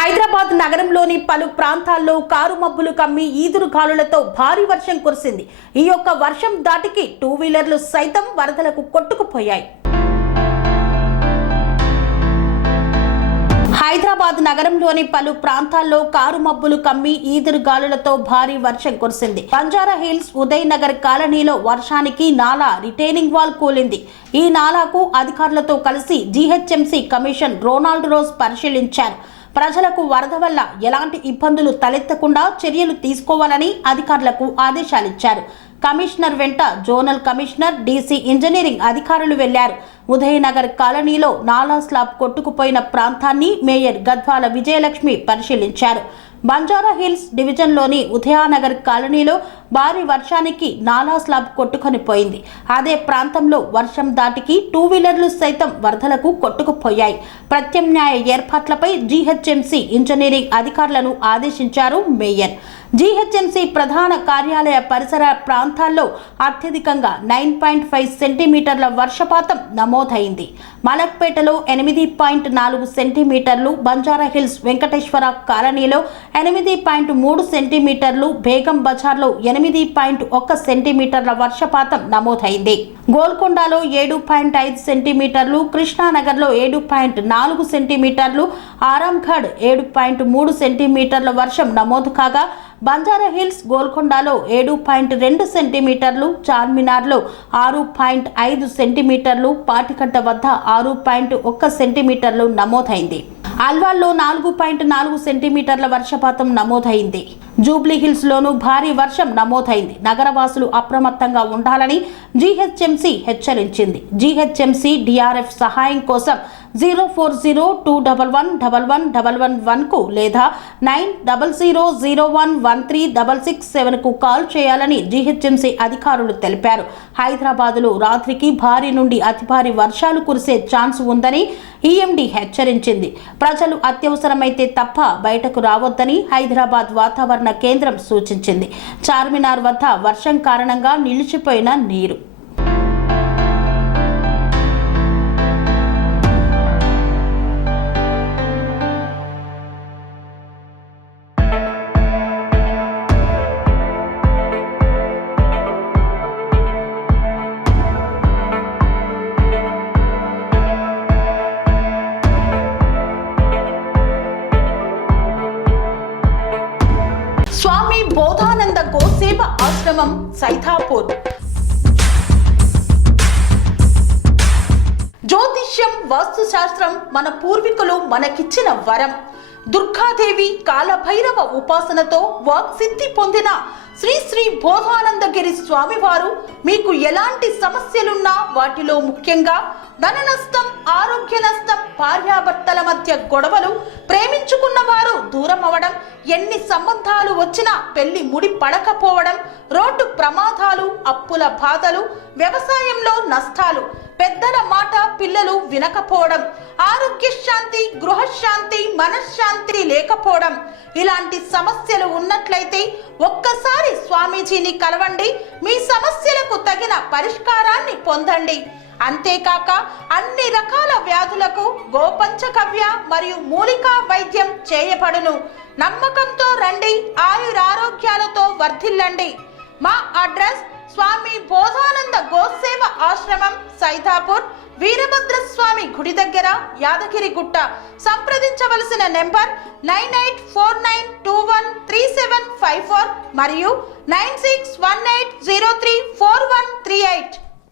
హైదరాబాద్ నగరంలోని పలు ప్రాంతాల్లో కారు మబ్బులు కమ్మి ఈదురుగాలులతో భారీ వర్షం కురిసింది. ఈ యొక్క వర్షం దాటికి టూ వీలర్లు సైతం వరదలకు కొట్టుకుపోయాయి. హైదరాబాద్ నగరంలోని పలు ప్రాంతాల్లో కారు మబ్బులు కమ్మి ఈదురుగాలులతో భారీ వర్షం కురిసింది. బంజారా హిల్స్ ఉదయ్ నగర్ కాలనీలో వర్షానికి నాలా రిటైనింగ్ వాల్ కూలింది. ఈ నాలాకు అధికారులతో కలిసి జీహెచ్ఎంసీ కమిషన్ రొనాల్డ్ రోజ్ పరిశీలించారు. ప్రజలకు వరద వల్ల ఎలాంటి ఇబ్బందులు తలెత్తకుండా చర్యలు తీసుకోవాలని అధికారులకు ఆదేశాలిచ్చారు. కమిషనర్ వెంట జోనల్ కమిషనర్, డీసీ ఇంజనీరింగ్ అధికారులు వెళ్లారు. ఉదయనగర్ కాలనీలో నాలా స్లాబ్ కొట్టుకుపోయిన ప్రాంతాన్ని మేయర్ గద్వాల విజయలక్ష్మి పరిశీలించారు. బంజారా హిల్స్ డివిజన్లోని ఉదయనగర్ కాలనీలో భారీ వర్షానికి నాలా స్లాబ్ కొట్టుకొని పోయింది. అదే ప్రాంతంలో వర్షం దాటికి టూ వీలర్లు సైతం వరదలకు కొట్టుకుపోయాయి. ప్రత్యామ్నాయ ఏర్పాట్లపై జీహెచ్ఎంసీ ఇంజనీరింగ్ అధికారులను ఆదేశించారు మేయర్. జీహెచ్ఎంసీ ప్రధాన కార్యాలయ పరిసర ప్రాంతాల్లో అత్యధికంగా 9.5 సెంటీమీటర్ల వర్షపాతం నమోదైంది. మలక్పేటలో 8.4 సెంటీమీటర్లు, బంజారా హిల్స్ వెంకటేశ్వర కాలనీలో 8.3 సెంటీమీటర్లు, బేగం బజార్లో 8.1 సెంటీమీటర్ల వర్షపాతం నమోదైంది. గోల్కొండలో 7.5 సెంటీమీటర్లు, కృష్ణానగర్లో 7.4 సెంటీమీటర్లు, ఆరాంఘడ్ 7.3 సెంటీమీటర్ల వర్షం నమోదు కాగా బంజారా హిల్స్, గోల్కొండలో 7.2 సెంటీమీటర్లు, చార్మినార్లో 6.5 సెంటీమీటర్లు, పాటికట్ట వద్ద 6.1 సెంటీమీటర్లు నమోదైంది. అల్వాల్లో 4.4 సెంటీమీటర్ల వర్షపాతం నమోదైంది. జూబ్లీ హిల్స్ లోనూ భారీ వర్షం నమోదైంది. నగరవాసులు అప్రమత్తంగా ఉండాలని జీహెచ్ఎంసీ హెచ్చరించింది. జీహెచ్ఎంసీ డిఆర్ఎఫ్ సహాయం కోసం 04021111111 కు లేదా 900001136667 కు కాల్ చేయాలని జీహెచ్ఎంసీ అధికారులు తెలిపారు. హైదరాబాద్లో రాత్రికి భారీ నుండి అతి భారీ వర్షాలు కురిసే ఛాన్స్ ఉందని ఈఎండీ హెచ్చరించింది. ప్రజలు అత్యవసరమైతే తప్ప బయటకు రావద్దని హైదరాబాద్ వాతావరణ కేంద్రం సూచించింది. చార్మినార్ వద్ద వర్షం కారణంగా నిలిచిపోయిన నీరు. స్వామి బోధానంద గోసేవ ఆశ్రమం సైథాపూర్. జ్యోతిష్యం, వాస్తుశాస్త్రం మన పూర్వీకులు మనకిచ్చిన వరం. దుర్గాదేవి, కాలభైరవ ఉపాసనతో వాక్సిద్ధి పొందిన శ్రీ శ్రీ బోధానందగిరి స్వామివారు మీకు ఎలాంటి సమస్యలున్నా, వాటిలో ముఖ్యంగా ధన నష్టం, ఆరోగ్య నష్టం, భార్యాభర్తల మధ్య గొడవలు, ప్రేమించుకున్న వారు దూరం అవడం, ఎన్ని సంబంధాలు వచ్చినా పెళ్లి ముడి పడకపోవడం, రోడ్డు ప్రమాదాలు, అప్పుల బాధలు, వ్యవసాయంలో నష్టాలు, పెద్దల మాట పిల్లలు వినకపోవడం, ఆరోగ్య శాంతి, గృహశాంతి, మనశ్శాంతి లేకపోవడం, ఇలాంటి సమస్యలు ఉన్నట్లయితే ఒక్కసారి స్వామీజీని కలవండి. మీ సమస్యలకు తగిన పరిష్కారాన్ని పొందండి. అంతేకాక అన్ని రకాల వ్యాధులకు గోపంచకవ్య మరియు మూలికా వైద్యం చేయబడును. నమ్మకంతో రండి, ఆయురారోగ్యాలతో వర్ధిల్లండి. మా అడ్రస్ స్వామి బోధానంద గోసేవ ఆశ్రమం, సైథాపూర్, వీరభద్రస్వామి గుడి దగ్గర, యాదగిరిగుట్ట. సంప్రదించవలసిన నెంబర్ 9849213754 మరియు 9618034138.